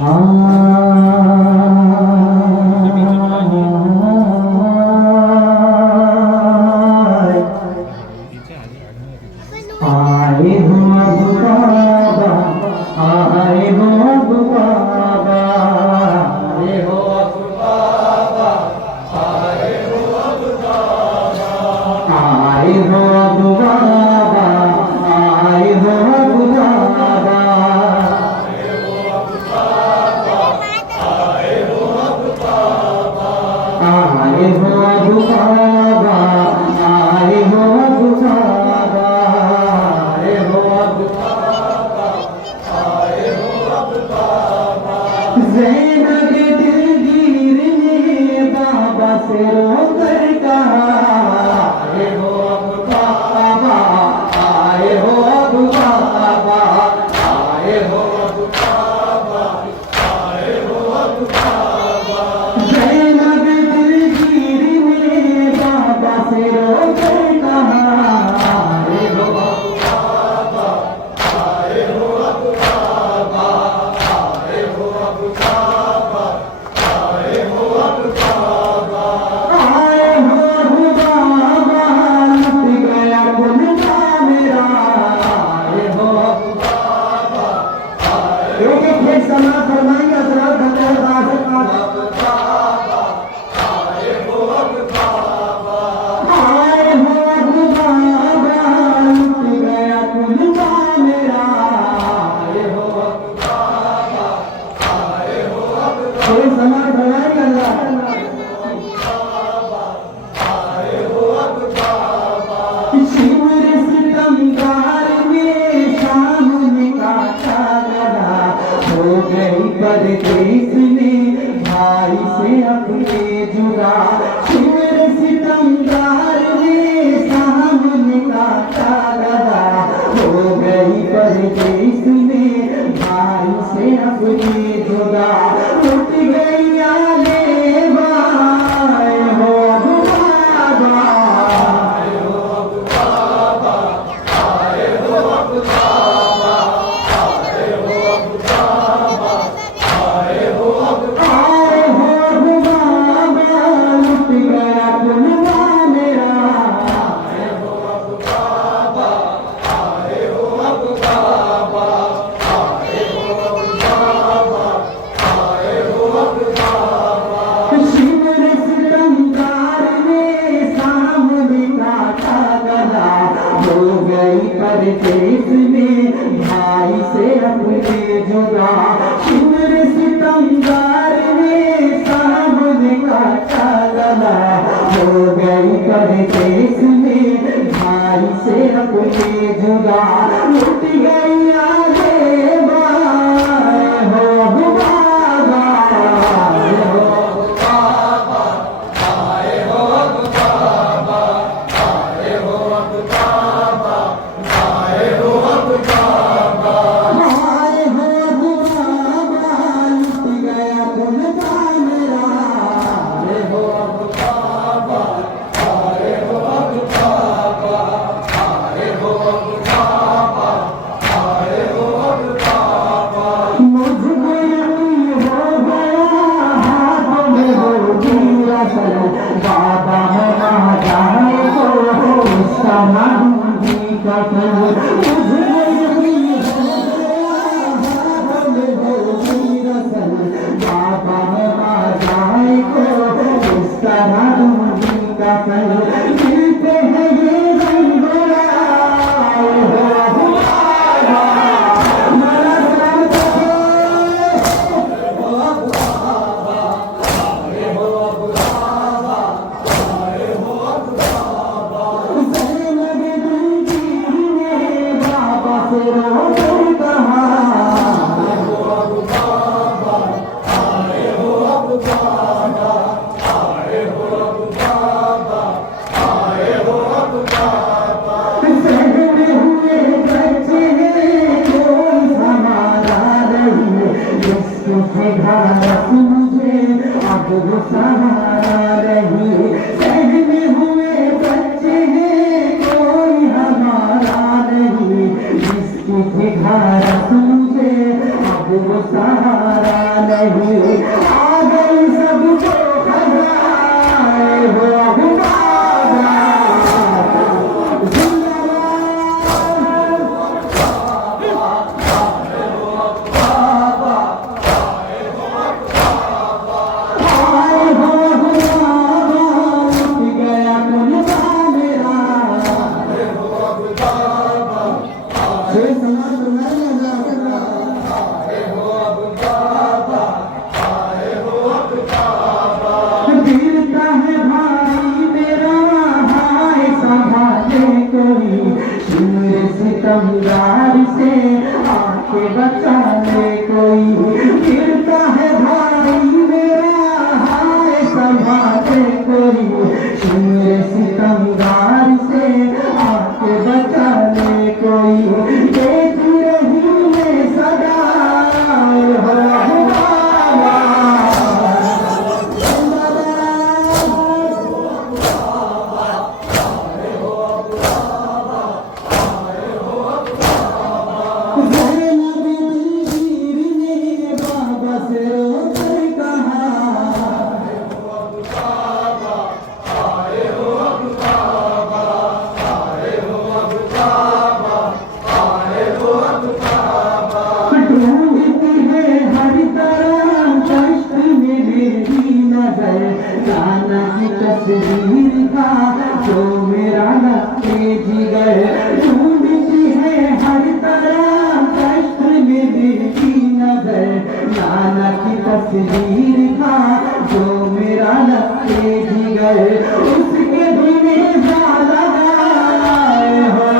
आए हो अब बाबा, आए हो अब बाबा, आए हो अब बाबा, आए हो अब बाबा, आए हो अब बाबा, आए हो अब बाबा, आए हो अब बाबा, आए हो अब बाबा, आए हो अब बाबा, आए हो अब बाबा, आए हो अब बाबा, आए हो अब बाबा। ज़ैनब दिलगीर ने बाबा से रोकर कहा, आए हो अब बाबा, आए हो अब बाबा, आए हो अब बाबा, आए हो अब बाबा। ज़ैनब दिलगीर ने बाबा से रोकर कहा, आए हो अब बाबा, आए हो अब बाबा, आए हो अब बाबा, आए हो अब बाबा, आए हो अब बाबा, लुट गया गुनगा मेरा, आए हो अब बाबा, एक एक खेत समा फरमाएंगे असरार खतरा बाज़ अब बाबा, आए हो अब बाबा, आए हो अब बाबा, लुट गया गुनगा मेरा, आए हो अब बाबा, आए हो अब बाबा, कोई समा फरमाएंगे अल्लाह, आए हो अब बाबा। शिवर सितमगार में सामने काटा गया, हो गई परदेश में भाई से अपने जुदा। शिवर सितमगार में सामने काटा गया, हो गई परदेश में भाई से अपने जुदा। उठ गई आले बाय हो अब बाबा, आए हो अब बाबा, आए हो अब बाबा, आए हो अब बाबा, आए हो अब बाबा, लुट गया गुनगा मेरा, आए हो अब बाबा, आए हो अब बाबा, आए हो अब बाबा, आए हो अब बाबा। शिवर सितमगार में सामने काटा गया, हो गई परदेश में भाई से अपने जुदा। शिवर सितमगार में सामने काटा गया, हो गई परदेश में भाई से अपने जुदा। लुट गई आगे बाय हो बाबा, आए हो बाबा, आए हो अब बाबा, आए हो अब बाबा, आए हो अब बाबा, आए हो अब बाबा, लुट गया गुनगा मेरा, आए हो अब बाबा, आए हो अब बाबा, आए हो अब बाबा, आए हो अब बाबा। मुझको यकीन हो गया हाथों में होगी रसल, बाबा है ना जाने को उसका नाम भी कफन। मुझको यकीन हो गया हाथों में होगी रसल, बाबा है ना जाने को उसका नाम भी कफन। मिलते हैं ये रंगोला, आए हो अब बाबा, मेरा सलाम करो, हो अब बाबा, आए हो अब बाबा, आए हो अब बाबा। ज़ैनब दिलगीर ने बाबा से रोकर कहा, आए हो अब बाबा, आए हो अब बाबा, आए हो अब बाबा, आए हो अब बाबा। सहमे हुए बच्चे कोई हमारा नहीं, जिसको सिखाया मुझे अब वो सहारा नहीं। सहमे हुए बच्चे कोई हमारा नहीं, जिसको सिखाया मुझे अब वो सहारा तस्वीर था जो मेरा लगे जिगर ढूंढती है हर तरह कष्ट में देखी नजर नाना की तस्वीर था जो मेरा लगे जिगर उसके धीमे ज़्यादा हो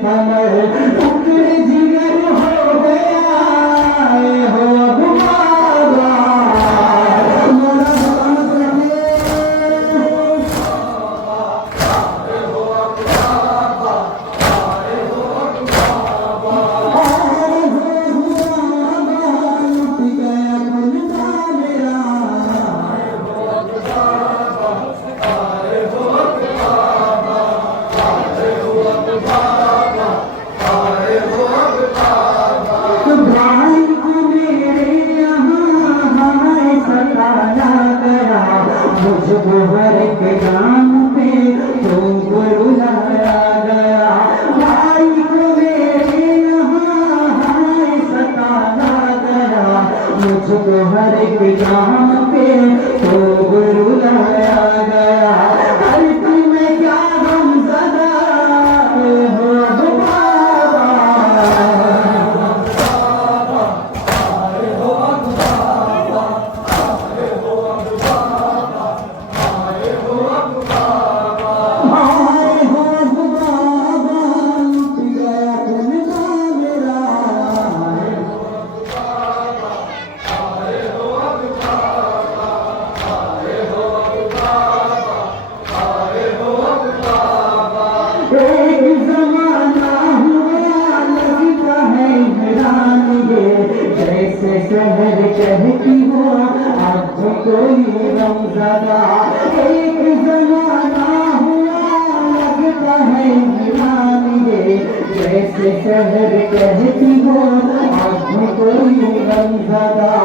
बाबा मुझको हर एक काम पे तो गुरु लाया गया हल्की में क्या हम सदा हो शहर कहती हो अब कोई गमज़दा एक ज़माना हुआ लगता है वीरानी जैसे शहर कहती हो अब कोई गमज़दा